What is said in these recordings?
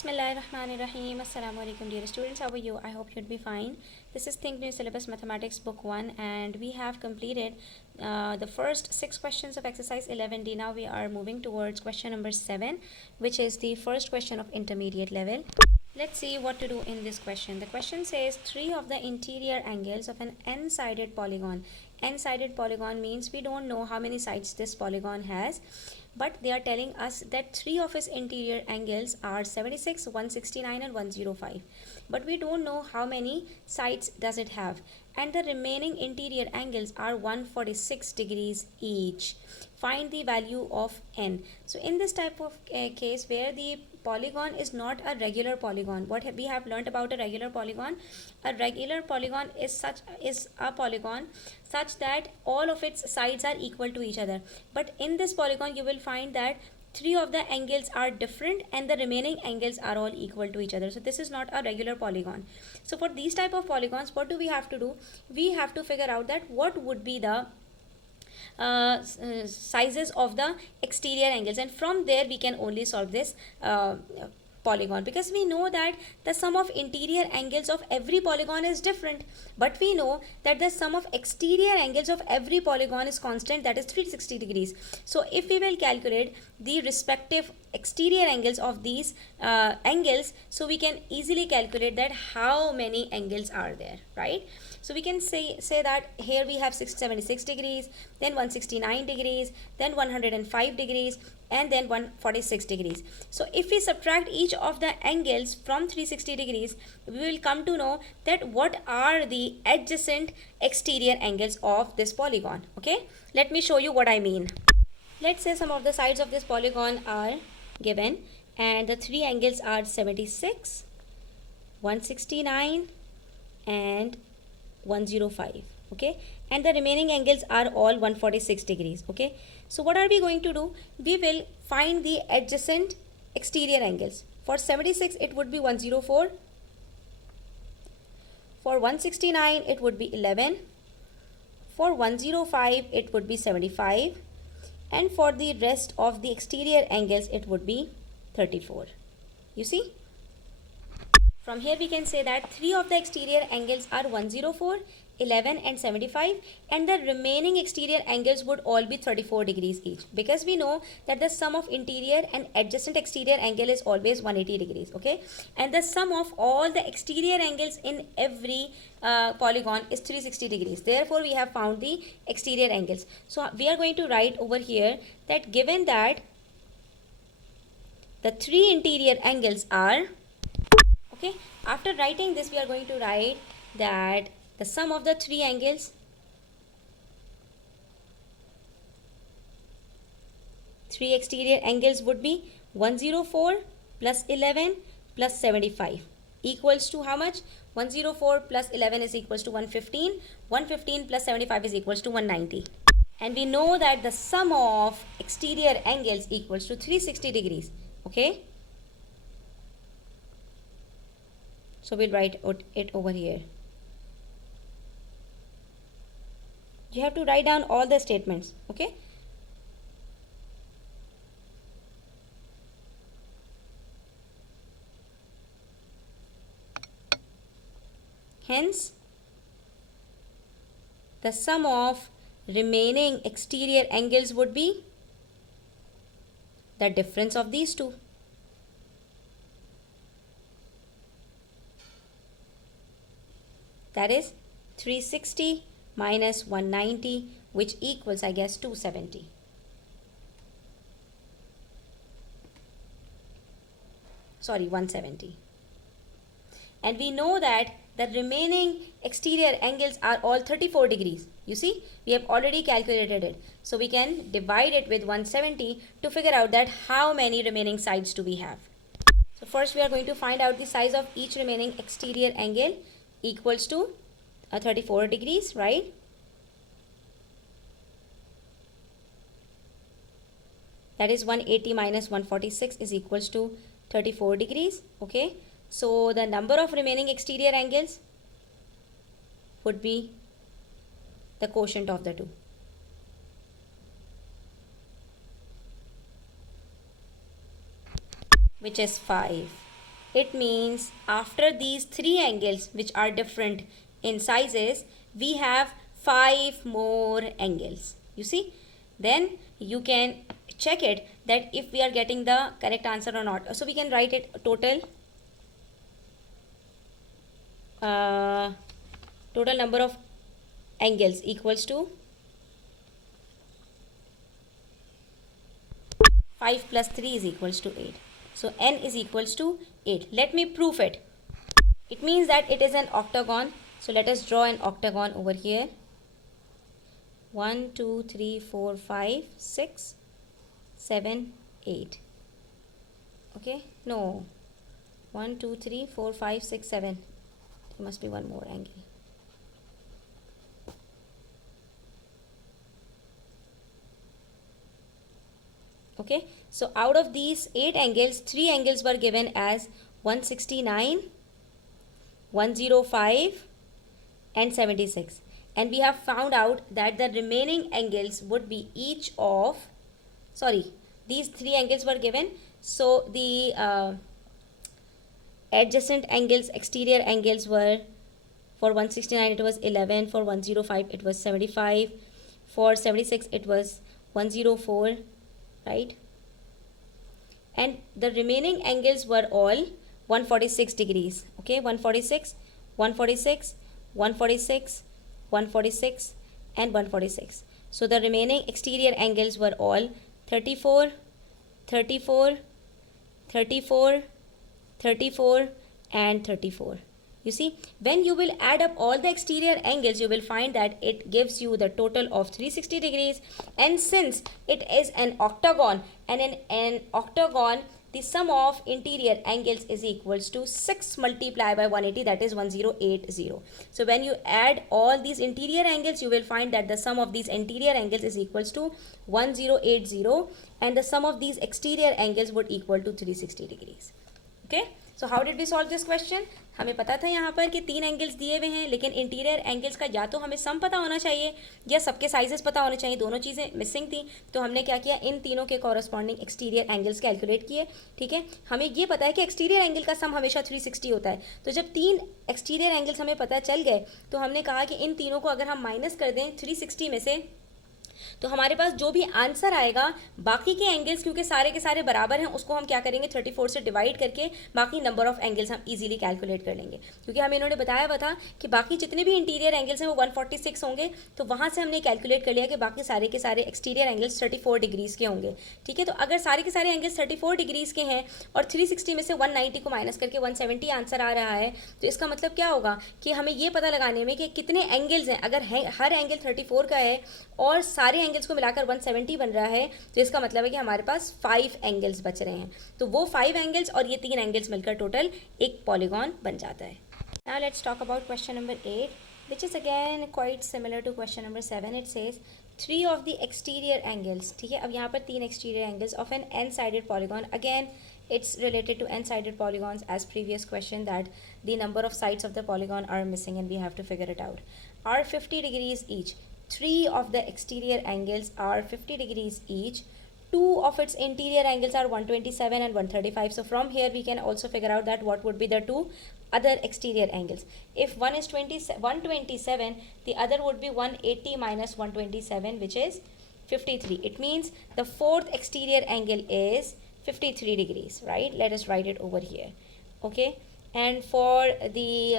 Bismillahirrahmanirrahim. Assalamu alaikum dear students. How are you? I hope you'd be fine. This is Think New Syllabus Mathematics Book 1 and we have completed the first 6 questions of exercise 11D. Now we are moving towards question number 7, which is the first question of intermediate level. Let's see what to do in this question. The question says 3 of the interior angles of an n-sided polygon. N-sided polygon means we don't know how many sides this polygon has, but they are telling us that 3 of its interior angles are 76, 169 and 105. But we don't know how many sides does it have. And the remaining interior angles are 146 degrees each. Find the value of n. So in this type of case where the polygon is not a regular polygon, what we have learned about a regular polygon? A regular polygon is a polygon such that all of its sides are equal to each other. But in this polygon you will find that 3 of the angles are different and the remaining angles are all equal to each other. So this is not a regular polygon. So for these type of polygons, what do we have to do? We have to figure out that what would be the sizes of the exterior angles, and from there we can only solve this polygon, because we know that the sum of interior angles of every polygon is different, but we know that the sum of exterior angles of every polygon is constant, that is 360 degrees. So if we will calculate the respective exterior angles of these angles, so we can easily calculate that how many angles are there, right? So we can say that here we have 76 degrees, then 169 degrees, then 105 degrees, and then 146 degrees. So if we subtract each of the angles from 360 degrees, we will come to know that what are the adjacent exterior angles of this polygon. Okay, let me show you what I mean. Let's say some of the sides of this polygon are given and the 3 angles are 76, 169 and 105. Okay, and the remaining angles are all 146 degrees. Okay, so what are we going to do? We will find the adjacent exterior angles. For 76 it would be 104, for 169 it would be 11, for 105 it would be 75, and for the rest of the exterior angles it would be 34. You see, from here we can say that 3 of the exterior angles are 104, 11 and 75, and the remaining exterior angles would all be 34 degrees each, because we know that the sum of interior and adjacent exterior angle is always 180 degrees. Okay, and the sum of all the exterior angles in every polygon is 360 degrees. Therefore we have found the exterior angles. So we are going to write over here that given that the 3 interior angles are, okay, after writing this we are going to write that the sum of the 3 angles, 3 exterior angles would be 104 plus 11 plus 75 equals to how much? 104 plus 11 is equals to 115, 115 plus 75 is equals to 190. And we know that the sum of exterior angles equals to 360 degrees. Okay, so we'll write it over here. You have to write down all the statements. Okay, hence the sum of remaining exterior angles would be the difference of these two. That is 360 minus 190, which equals, I guess, 270. Sorry, 170. And we know that the remaining exterior angles are all 34 degrees. You see, we have already calculated it. So we can divide it with 170 to figure out that how many remaining sides do we have. So first we are going to find out the size of each remaining exterior angle equals to 34 degrees, right? That is 180 minus 146 is equals to 34 degrees. Okay, so the number of remaining exterior angles would be the quotient of the two. Which is 5. it means after these three angles which are different in sizes, we have 5 more angles. You see? Then you can check it that if we are getting the correct answer or not. So we can write it total total number of angles equals to 5 plus 3 is equals to 8. So n is equals to 8. Let me prove it. It means that it is an octagon. So let us draw an octagon over here. 1, 2, 3, 4, 5, 6, 7, 8. Okay, no. 1, 2, 3, 4, 5, 6, 7. There must be one more angle. Okay, so out of these 8 angles, 3 angles were given as 169, 105 and 76. And we have found out that the remaining angles would be each of, these 3 angles were given. So the adjacent angles, exterior angles were, for 169 it was 11, for 105 it was 75, for 76 it was 104, right? And the remaining angles were all 146 degrees. Okay, 146, 146, 146, 146 and 146. So the remaining exterior angles were all 34, 34, 34, 34 and 34. You see, when you will add up all the exterior angles, you will find that it gives you the total of 360 degrees. And since it is an octagon, and in an octagon, the sum of interior angles is equals to 6 multiplied by 180, that is 1080. So when you add all these interior angles, you will find that the sum of these interior angles is equals to 1080 and the sum of these exterior angles would equal to 360 degrees. Okay, so how did we solve this question? हमें पता था यहाँ पर कि 3 angles दिए हुए हैं, लेकिन इंटीरियर एंगल्स का या तो हमें सम पता होना चाहिए या सबके साइजेस पता होने चाहिए, दोनों चीज़ें मिसिंग थी. तो हमने क्या किया, इन तीनों के कॉरस्पॉन्डिंग एक्सटीरियर एंगल्स कैलकुलेट किए. ठीक है, हमें ये पता है कि एक्सटीरियर एंगल का सम हमेशा 360 होता है. तो जब 3 एक्सटीरियर एंगल्स हमें पता चल गए तो हमने कहा कि इन तीनों को अगर हम माइनस कर दें 360 में से, तो हमारे पास जो भी आंसर आएगा, बाकी के एंगल्स क्योंकि सारे के सारे बराबर हैं, उसको हम क्या करेंगे 34 से डिवाइड करके बाकी नंबर ऑफ एंगल्स हम इजीली कैलकुलेट कर लेंगे. क्योंकि हमें इन्होंने बताया हुआ था कि बाकी जितने भी इंटीरियर एंगल्स हैं वो 146 होंगे. तो वहाँ से हमने कैलकुलेट कर लिया कि बाकी सारे के सारे एक्सटीरियर एंगल्स 34 डिग्रीज़ के होंगे. ठीक है, तो अगर सारे के सारे एंगल्स 34 डिग्रीज़ के हैं और 360 में से 190 को माइनस करके 170 आंसर आ रहा है, तो इसका मतलब क्या होगा कि हमें ये पता लगाने में कि कितने एंगल्स हैं. अगर हर एंगल 34 का है और सारे एंगल्स को मिलाकर 170 बन रहा है, तो इसका मतलब है कि हमारे पास 5 एंगल्स बच रहे हैं. तो वो 5 एंगल्स और ये 3 एंगल्स मिलकर टोटल एक पॉलीगॉन बन जाता है. Now let's talk about question number 8, which is again quite similar to question number 7. It says 3 of the exterior angles. ठीक है, अब यहाँ पर 3 exterior angles of an n-sided polygon. Again it's related to n-sided polygons as previous question, that the number of sides of the polygon are missing and we have to figure it out. Are 50 degrees each. 3 of the exterior angles are 50 degrees each. 2 of its interior angles are 127 and 135. So from here we can also figure out that what would be the 2 other exterior angles. If one is 127, the other would be 180 minus 127, which is 53. It means the fourth exterior angle is 53 degrees, right? Let us write it over here. Okay, and for the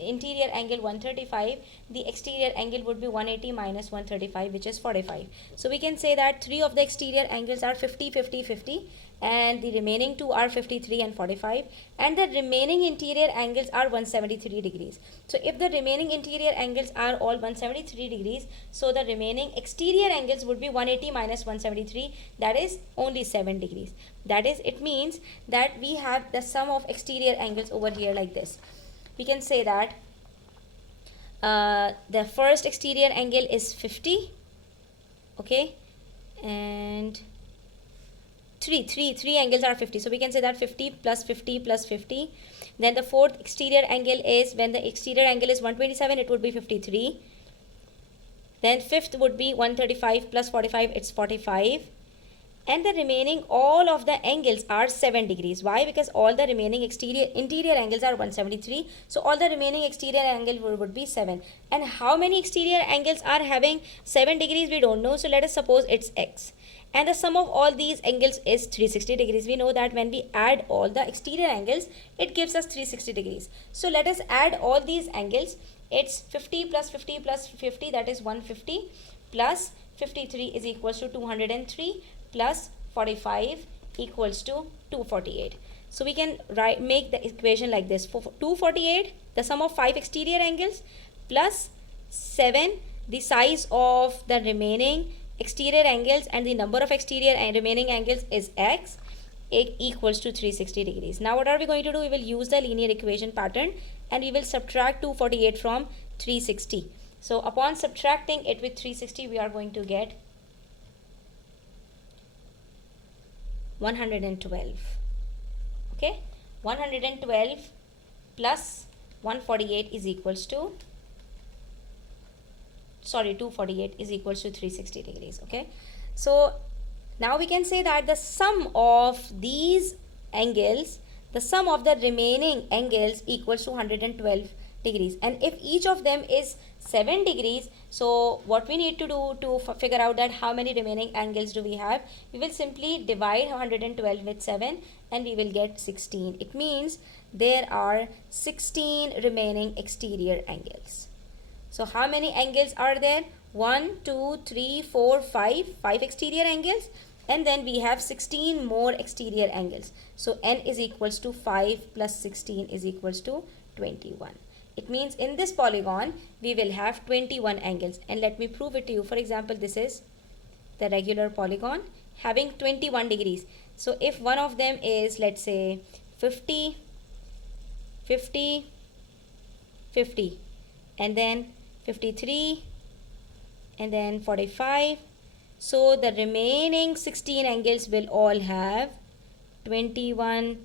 interior angle 135, the exterior angle would be 180 minus 135, which is 45. So we can say that 3 of the exterior angles are 50, 50, 50, and the remaining 2 are 53 and 45, and the remaining interior angles are 173 degrees. So if the remaining interior angles are all 173 degrees, so the remaining exterior angles would be 180 minus 173, that is only 7 degrees. That is, it means that we have the sum of exterior angles over here like this. We can say that the first exterior angle is 50, okay, and three angles are 50, so we can say that 50 plus 50 plus 50. Then the fourth exterior angle is, when the exterior angle is 127, it would be 53. Then fifth would be 135 plus 45, it's 45. and the remaining all of the angles are 7 degrees. Why? Because all the remaining interior angles are 173, so all the remaining exterior angle would be 7. And how many exterior angles are having 7 degrees? We don't know, so let us suppose it's x, and the sum of all these angles is 360 degrees. We know that when we add all the exterior angles, it gives us 360 degrees. So let us add all these angles. It's 50 plus 50 plus 50, that is 150, plus 53 is equals to 203, plus 45 equals to 248. So we can make the equation like this. For 248, the sum of 5 exterior angles, plus 7, the size of the remaining exterior angles, and the number of exterior and remaining angles is x, equals to 360 degrees. Now what are we going to do? We will use the linear equation pattern, and we will subtract 248 from 360. So upon subtracting it with 360, we are going to get 112. Okay, 112 plus 148 is equals to, sorry, 248 is equals to 360 degrees. Okay, so now we can say that the sum of these angles, the sum of the remaining angles equals to 112 degrees. And if each of them is 7 degrees, so what we need to do to figure out that how many remaining angles do we have, we will simply divide 112 with 7 and we will get 16. It means there are 16 remaining exterior angles. So how many angles are there? 1, 2, 3, 4, 5 exterior angles, and then we have 16 more exterior angles. So n is equals to 5 plus 16 is equals to 21. It means in this polygon we will have 21 angles, and let me prove it to you. For example, this is the regular polygon having 21 degrees. So if one of them is, let's say, 50, 50, 50, and then 53, and then 45, so the remaining 16 angles will all have 21,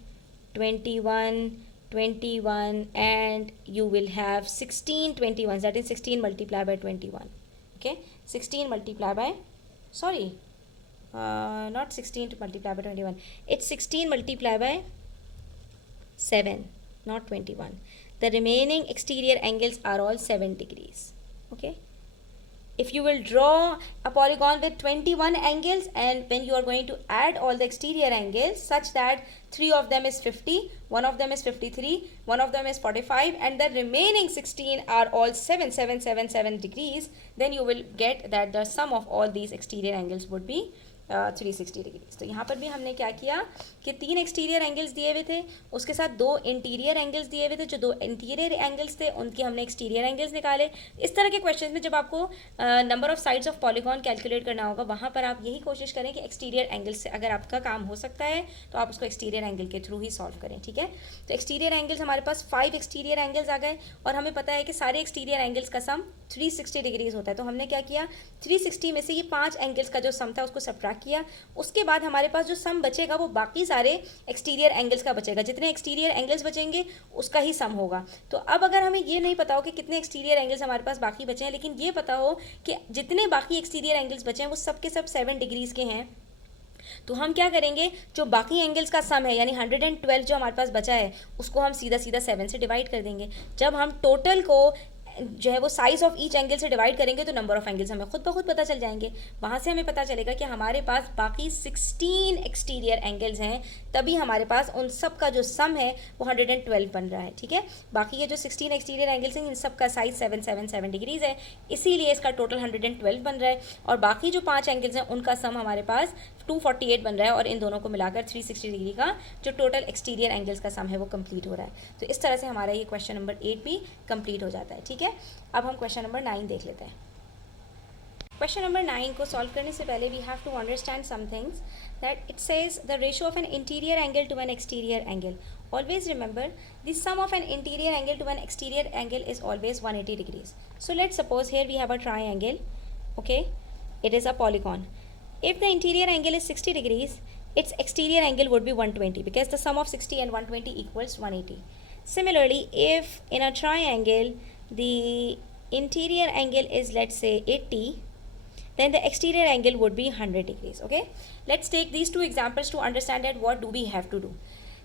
21, 21, and you will have 16 21s, that is 16 multiplied by 21. Okay, 16 multiplied by, sorry, not 16 to multiply by 21, it's 16 multiplied by 7, not 21. The remaining exterior angles are all 7 degrees. Okay, if you will draw a polygon with 21 angles, and when you are going to add all the exterior angles such that 3 of them is 50, 1 of them is 53, 1 of them is 45, and the remaining 16 are all 7 degrees, then you will get that the sum of all these exterior angles would be 360 degrees. तो यहाँ पर भी हमने क्या किया कि 3 exterior angles दिए हुए थे, उसके साथ 2 इंटीरियर एंगल्स दिए हुए थे, जो 2 इंटीरियर एंगल्स थे उनके हमने एक्सटीरियर एंगल्स निकाले। इस तरह के क्वेश्चन में जब आपको number of sides of polygon calculate करना होगा, वहाँ पर आप यही कोशिश करें कि एक्सटीरियर एंगल से अगर आपका काम हो सकता है तो आप उसको एक्सटीरियर एंगल के थ्रू ही सॉल्व करें। ठीक है, तो एक्सटीरियर एंगल्स हमारे पास 5 एक्सटीरियर एंगल्स आ गए, और हमें पता है कि सारे एक्सटीरियर एंगल्स का सम 360 डिग्रीज होता है। तो हमने क्या किया, 360 में से ये 5 एंगल्स का जो सम था उसको सब्ट्रैक्ट किया। उसके बाद हमारे पास जो सम बचेगा वो बाकी सारे एक्सटीरियर एंगल्स का बचेगा, जितने एक्सटीरियर एंगल्स बचेंगे उसका ही सम होगा। तो अब अगर हमें ये नहीं पता हो कि कितने एक्सटीरियर एंगल्स हमारे पास बाकी बचे हैं, लेकिन ये पता हो कि जितने बाकी एक्सटीरियर एंगल्स बचे हैं वो सब के सब 7 डिग्रीज के हैं, तो हम क्या करेंगे, जो बाकी एंगल्स का सम है यानी 112 जो हमारे पास बचा है उसको हम सीधा सीधा 7 से डिवाइड कर देंगे। जब हम टोटल को जो है वो साइज ऑफ ईच एंगल से डिवाइड करेंगे तो नंबर ऑफ एंगल्स हमें खुद ब खुद पता चल जाएंगे। वहाँ से हमें पता चलेगा कि हमारे पास बाकी 16 एक्सटीरियर एंगल्स हैं, तभी हमारे पास उन सब का जो सम है वो 112 बन रहा है। ठीक है, बाकी ये जो 16 एक्सटीरियर एंगल्स हैं इन सब का साइज 777 डिग्रीज है, इसीलिए इसका टोटल 112 बन रहा है, और बाकी जो 5 एंगल्स हैं उनका सम हमारे पास 248 बन रहा है, और इन दोनों को मिलाकर 360 डिग्री का जो टोटल एक्सटीरियर एंगल्स का सम है वो कंप्लीट हो रहा है। तो इस तरह से हमारा ये क्वेश्चन नंबर 8 भी कंप्लीट हो जाता है। ठीक है, अब हम क्वेश्चन नंबर 9 देख लेते हैं। क्वेश्चन नंबर 9 को सॉल्व करने से पहले we have to understand some things, that it says the ratio of an interior angle to an exterior angle. Always remember the sum of an interior angle to an exterior angle is always 180 degrees. So let's suppose here we have a triangle. Okay, it is a polygon. If the interior angle is 60 degrees, its exterior angle would be 120, because the sum of 60 and 120 equals 180. Similarly, if in a triangle the interior angle is, let's say, 80, then the exterior angle would be 100 degrees. Okay, let's take these two examples to understand that what do we have to do.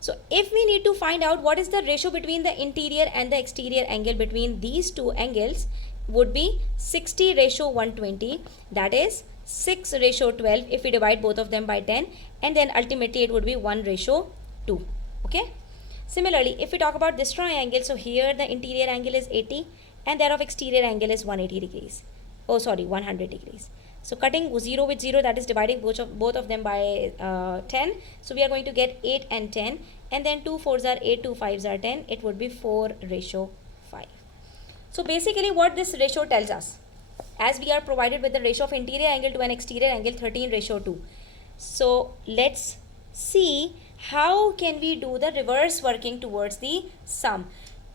So if we need to find out what is the ratio between the interior and the exterior angle between these two angles, would be 60:120, that is 6:12 if we divide both of them by 10, and then ultimately it would be 1:2. Okay, similarly if we talk about this triangle, so here the interior angle is 80 and that of exterior angle is 180 degrees. Oh sorry, 100 degrees. So cutting 0 with 0, that is dividing both of them by 10. So we are going to get 8 and 10, and then 2 4s are 8, 2 5s are 10. It would be 4:5. So basically what this ratio tells us, as we are provided with the ratio of interior angle to an exterior angle 13:2. So let's see how can we do the reverse working towards the sum.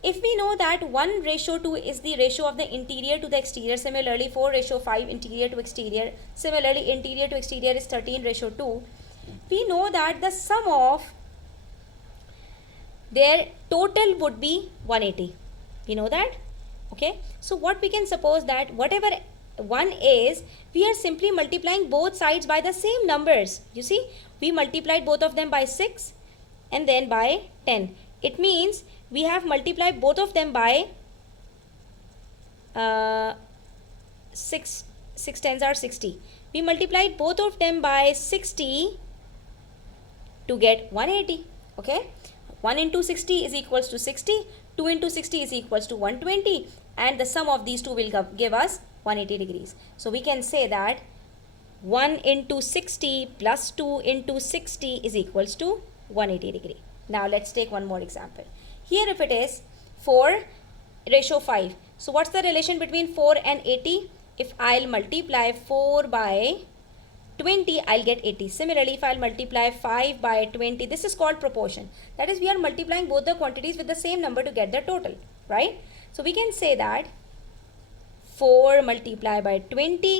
If we know that 1:2 is the ratio of the interior to the exterior, similarly 4:5 interior to exterior, similarly interior to exterior is 13:2, we know that the sum of their total would be 180. We know that. Okay, so what we can suppose that whatever 1 is, we are simply multiplying both sides by the same numbers. You see, we multiplied both of them by 6 and then by 10. It means we have multiplied both of them by 6 tens are 60. We multiplied both of them by 60 to get 180. Okay, 1 into 60 is equals to 60, 2 into 60 is equals to 120, and the sum of these two will give us 180 degrees. So we can say that 1 into 60 plus 2 into 60 is equals to 180 degree. Now let's take one more example. Here if it is 4:5, so what's the relation between 4 and 80? If I'll multiply 4 by 20, I'll get 80. Similarly, if I'll multiply 5 by 20, this is called proportion. That is, we are multiplying both the quantities with the same number to get the total, right? So we can say that 4 multiplied by 20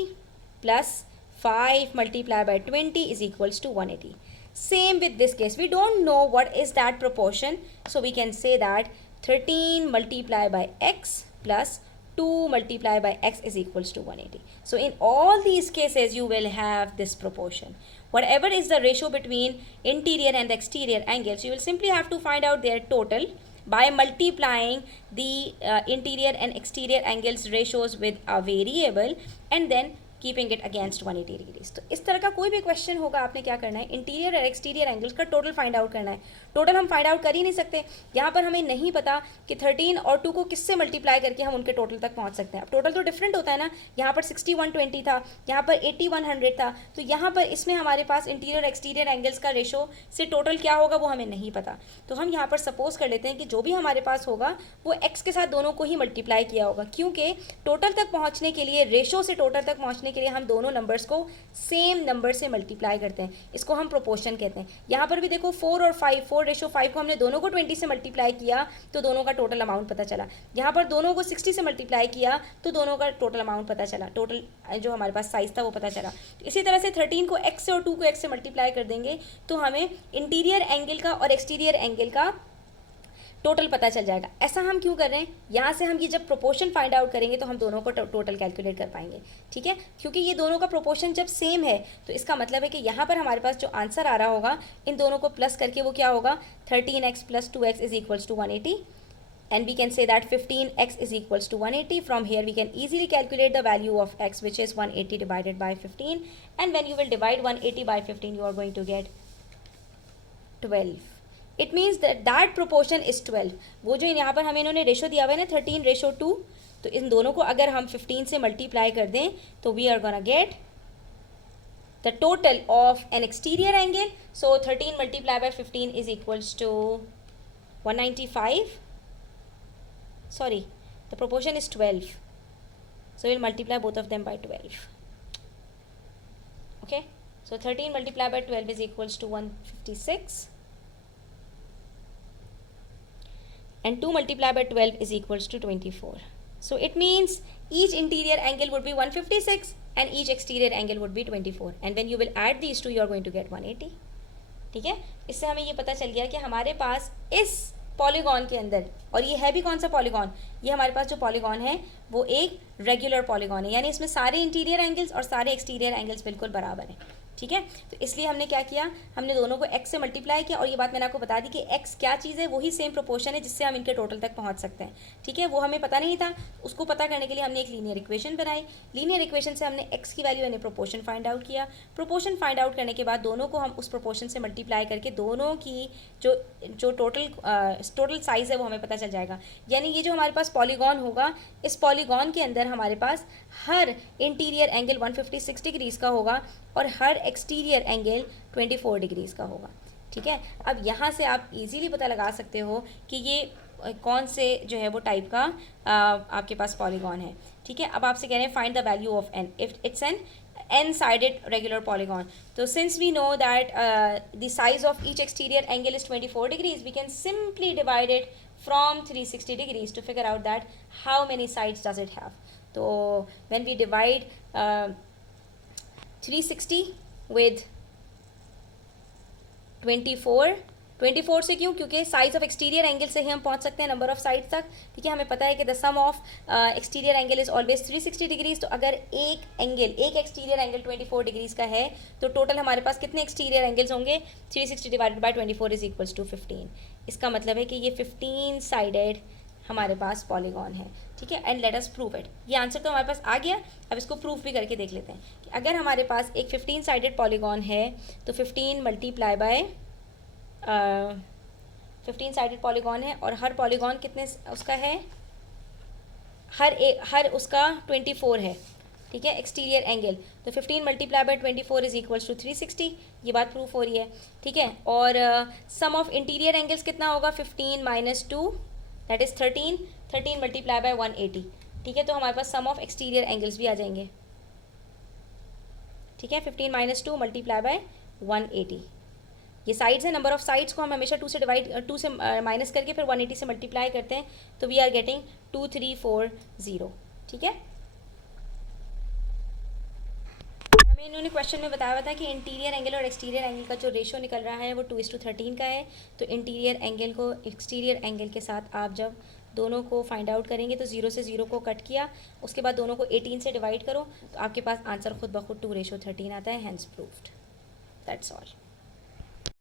plus 5 multiplied by 20 is equals to 180. Same with this case. We don't know what is that proportion. So we can say that 13 multiplied by x plus 2 multiplied by x is equals to 180. So in all these cases, you will have this proportion. Whatever is the ratio between interior and exterior angles, you will simply have to find out their total by multiplying the interior and exterior angles ratios with a variable and then keeping it against 180 degrees. तो इस तरह का कोई भी question होगा, आपने क्या करना है, इंटीरियर और एक्सटीरियर एंगल्स का टोटल फाइंड आउट करना है. टोटल हम फाइंड आउट कर ही नहीं सकते. यहाँ पर हमें नहीं पता कि 13 और 2 को किससे मल्टीप्लाई करके हम उनके टोटल तक पहुँच सकते हैं. अब टोटल तो डिफरेंट होता है ना. यहाँ पर 60 120 था, यहाँ पर 80 100 था. तो यहाँ पर इसमें हमारे पास इंटीरियर एक्सटीरियर एंगल्स का रेशो से टोटल क्या होगा वो हमें नहीं पता. तो हम यहाँ पर सपोज कर लेते हैं कि जो भी हमारे पास होगा वो एक्स के साथ दोनों को ही मल्टीप्लाई किया होगा, क्योंकि टोटल तक पहुँचने के लिए, रेशो से टोटल तक पहुँचने के लिए हम दोनों नंबर्स को सेम नंबर से मल्टीप्लाई करते हैं. इसको हम प्रोपोर्शन कहते हैं. यहाँ पर भी देखो 4 और 5, 4:5 को हमने दोनों को 20 से मल्टीप्लाई किया तो दोनों का टोटल अमाउंट पता चला. यहाँ पर दोनों को 60 से मल्टीप्लाई किया तो दोनों का टोटल अमाउंट पता चला, टोटल जो हमारे पास साइज था वो पता चला. इसी तरह से 13 को x से और 2 को x से मल्टीप्लाई कर देंगे तो हमें इंटीरियर एंगल का और एक्सटीरियर एंगल का टोटल पता चल जाएगा. ऐसा हम क्यों कर रहे हैं, यहाँ से हम ये जब प्रोपोर्शन फाइंड आउट करेंगे तो हम दोनों को टोटल कैलकुलेट कर पाएंगे. ठीक है, क्योंकि ये दोनों का प्रोपोर्शन जब सेम है तो इसका मतलब है कि यहाँ पर हमारे पास जो आंसर आ रहा होगा इन दोनों को प्लस करके वो क्या होगा, 13x plus 2x is equals to 180. And we can say that 15x is equals to 180. From here we can easily calculate the value of x, which is 180 divided by 15. And when you will divide 180 by 15, you are going to get 12. It means that that proportion is 12. वो जो यहाँ पर हमें इन्होंने ratio दिया हुआ है ना 13:2, तो इन दोनों को अगर हम 15 से मल्टीप्लाई कर दें तो we are gonna get the total of an exterior angle. So 13 multiplied by 15 is equals to 195. Sorry, the proportion is 12. So we'll multiply both of them by 12. Okay, so 13 multiplied by 12 is equals to 156. And 2 multiplied by 12 is equals to 24. So it means each interior angle would be 156 and each exterior angle would be 24. And when you will add these two, you are going to get 180. ठीक है, इससे हमें ये पता चल गया कि हमारे पास इस पॉलीगॉन के अंदर, और ये है भी कौन सा पॉलीगॉन, ये हमारे पास जो पॉलीगॉन है वो एक रेगुलर पॉलीगॉन है, यानी इसमें सारे इंटीरियर एंगल्स और सारे एक्सटीरियर एंगल्स बिल्कुल बराबर हैं, ठीक है। तो इसलिए हमने क्या किया, हमने दोनों को x से मल्टीप्लाई किया, और ये बात मैंने आपको बता दी कि x क्या चीज़ है, वही सेम प्रोपोर्शन है जिससे हम इनके टोटल तक पहुंच सकते हैं, ठीक है। वो हमें पता नहीं था, उसको पता करने के लिए हमने एक लीनियर इक्वेशन बनाई, लीनियर इक्वेशन से हमने x की वैल्यू यानी प्रोपोर्शन फाइंड आउट किया, प्रोपोर्शन फाइंड आउट करने के बाद दोनों को हम उस प्रोपोर्शन से मल्टीप्लाई करके दोनों की जो जो टोटल साइज़ है वो हमें पता चल जाएगा। यानी ये जो हमारे पास पॉलीगॉन होगा, इस पॉलीगॉन के अंदर हमारे पास हर इंटीरियर एंगल 156 डिग्रीज़ का होगा और हर एक्सटीरियर एंगल 24 डिग्रीज़ का होगा, ठीक है। अब यहाँ से आप इजीली पता लगा सकते हो कि ये कौन से जो है वो टाइप का आपके पास पॉलीगॉन है, ठीक है। अब आपसे कह रहे हैं find the value of n, if it's an n-sided regular polygon. So since we know that the size of each exterior angle is 24 degrees, we can simply divide it from 360 degrees to figure out that how many sides does it have. So when we divide 360 with 24 से क्यों, क्योंकि size of exterior angle से ही हम पहुंच सकते हैं number of sides तक, ठीक है। हमें पता है कि the sum of exterior angle is always 360 degrees, तो अगर एक एक्सटीरियर एंगल 24 डिग्रीज का है तो टोटल हमारे पास कितने एक्सटीरियर एंगल्स होंगे, 360 divided by 24 is equals to 15। इसका मतलब है कि ये 15 साइडेड हमारे पास पॉलीगॉन है, ठीक है। And let us prove it. ये आंसर तो हमारे पास आ गया, अब इसको प्रूफ भी करके देख लेते हैं कि अगर हमारे पास एक 15 साइडेड पॉलीगॉन है तो 15 मल्टीप्लाई बाय 15 साइडेड पॉलीगॉन है और हर पॉलीगॉन कितने उसका है, हर उसका 24 है, ठीक है, एक्सटीरियर एंगल। तो 15 multiply by 24 is equals to 360, ये बात प्रूफ हो रही है, ठीक है। और सम ऑफ इंटीरियर एंगल्स कितना होगा, 15 minus 2 that is 13 multiply by 180, ठीक है। तो हमारे पास सम ऑफ एक्सटीरियर एंगल्स भी आ जाएंगे, ठीक है। 15 माइनस 2 मल्टीप्लाई बाय 180, ये साइड्स है, नंबर ऑफ साइड्स को हम हमेशा 2 से माइनस करके फिर 180 से मल्टीप्लाई करते हैं, तो वी आर गेटिंग 2340, ठीक है। हमें इन्होंने क्वेश्चन में बताया हुआ था कि इंटीरियर एंगल और एक्सटीरियर एंगल का जो रेशो निकल रहा है वो 2:13 का है। तो इंटीरियर एंगल को एक्सटीरियर एंगल के साथ आप जब दोनों को फाइंड आउट करेंगे तो 0 से 0 को कट किया, उसके बाद दोनों को 18 से डिवाइड करो तो आपके पास आंसर खुद ब खुद 2:13 आता है, हैंस प्रूव्ड। That's all.